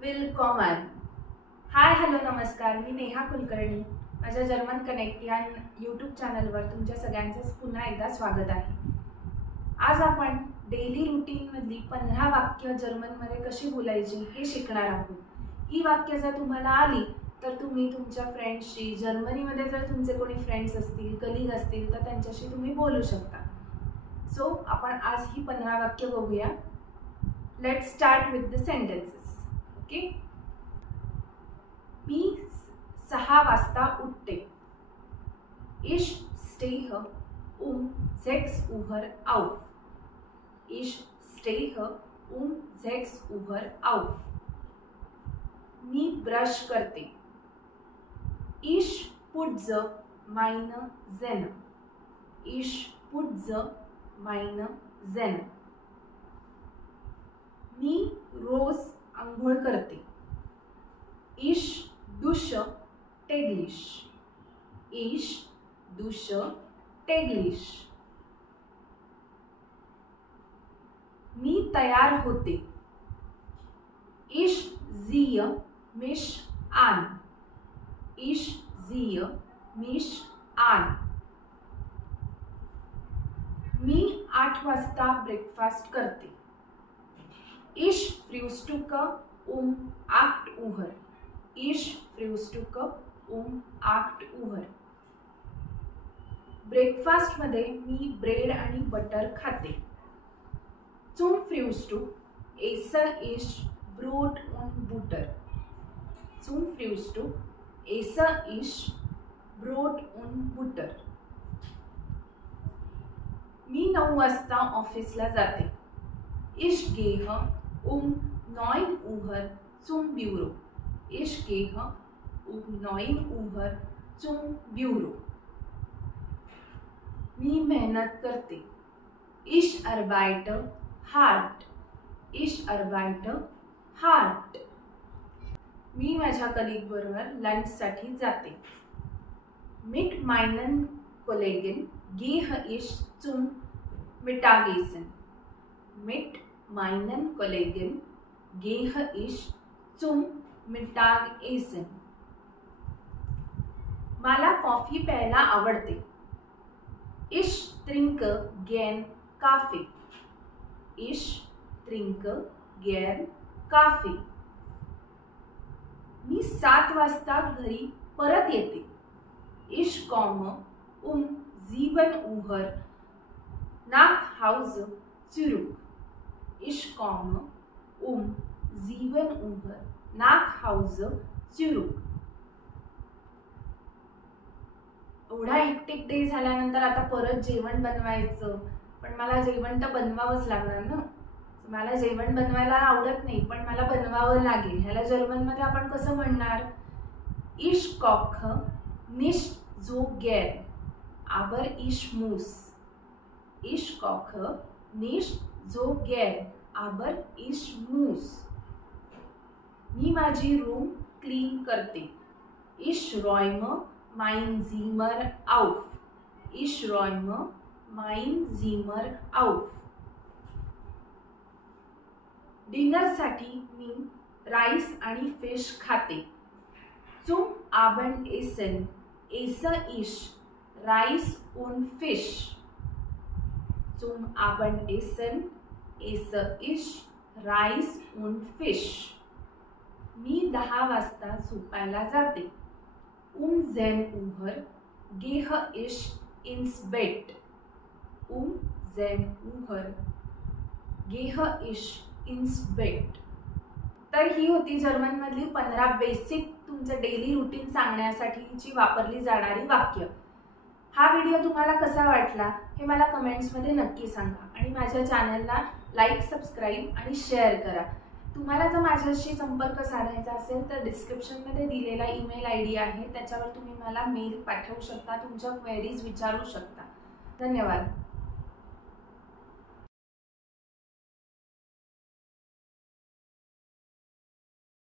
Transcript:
विलकॉमन. Hi hello नमस्कार, मी नेहा कुलकर्णी. माझ्या German connect या यूट्यूब चॅनलवर तुमच्या सगळ्यांचं पुन्हा एकदा स्वागत आहे. आज आपण डेली रूटीनमधली 15 वाक्य जर्मनमध्ये कशी बोलायची हे शिकणार आहोत. ही वाक्य जर तुम्हाला आली तर तुम्ही तुमच्या फ्रेंड्सशी, जर्मनीमध्ये जर तुमचे कोणी फ्रेंड्स असतील, कलीग असतील तर त्यांच्याशी तुम्ही बोलू शकता. सो आपण आज ही 15 वाक्य बघूया. Let's start with the sentences. Okay. मी 6 वाजता उठते. Ich stehe um 6 Uhr auf. Ich stehe um 6 Uhr auf. मी ब्रश करते. Ich putze meine Zähne. Ich putze meine Zähne. मी रोज अंघोळ करते. Ich dusche täglich. Ich dusche täglich. मी तयार होते. Ich ziehe mich an. Ich ziehe mich an. मी 8 वाजता breakfast करते. Ich frühstücke um 8 Uhr. Ich frühstücke um 8 Uhr. Breakfast मध्ये मी bread आणि butter खाते. Zum Frühstück esse ich Brot und Butter. Zum Frühstück esse ich Brot und Butter. मी 9 वाजता ऑफिसला जाते. Ich gehe um 9 Uhr zum Büro. Ich gehe um 9 Uhr zum Büro. मी मेहनत करते. Ich arbeite hart. Ich arbeite hart. मी माझ्या colleague बरोबर lunch साठी जाते. Mit meinen Kollegen gehe ich zum Mittagessen. Mit meinen Kollegen gehe ich zum Mittagessen. मला coffee प्यायला आवडते. Ich trinke gern Kaffee. Ich trinke gern Kaffee. मी 7 वाजता घरी परत येते. Ich komme um 7 Uhr nach Hause zurück. Ich komme um 7 Uhr nach Hause zurück. एवढा hectic day झाल्यानंतर आता परत जेवण बनवायचं, पण मला जेवण तर बनवावंच लागणार ना. मला जेवण बनवायला आवडत नाही, पण मला बनवावं लागेल. ह्याला जर्मनमध्ये आपण कसं म्हणणार? Ich koche nicht so gern, aber ich muss. Ich koche nicht so gern, aber ich muss. मी माझी रूम क्लीन करते. Ich räume mein Zimmer auf. Ich räume mein Zimmer auf. Dinner साठी मी राईस आणि फिश खाते. Zum Abendessen esse ich Reis und Fisch. Zum Abendessen esse ich Reis und Fisch. मी 10 वाजता झोपायला जाते. Um 10 Uhr gehe ich ins Bett. Um 10 Uhr gehe ich ins Bett. तर ही होती जर्मनमधली 15 basic तुमचं daily routine सांगण्यासाठीची वापरली जाणारी वाक्य. हा व्हिडिओ तुम्हाला कसा वाटला हे मला कमेंट्समध्ये नक्की सांगा आणि माझ्या चॅनलला लाईक, सबस्क्राईब आणि शेअर करा. तुम्हाला जर माझ्याशी संपर्क साधायचा असेल तर डिस्क्रिप्शनमध्ये दिलेला ईमेल ID आहे, त्याच्यावर तुम्ही मला मेल पाठवू शकता, तुमच्या क्वेरीज विचारू शकता. धन्यवाद.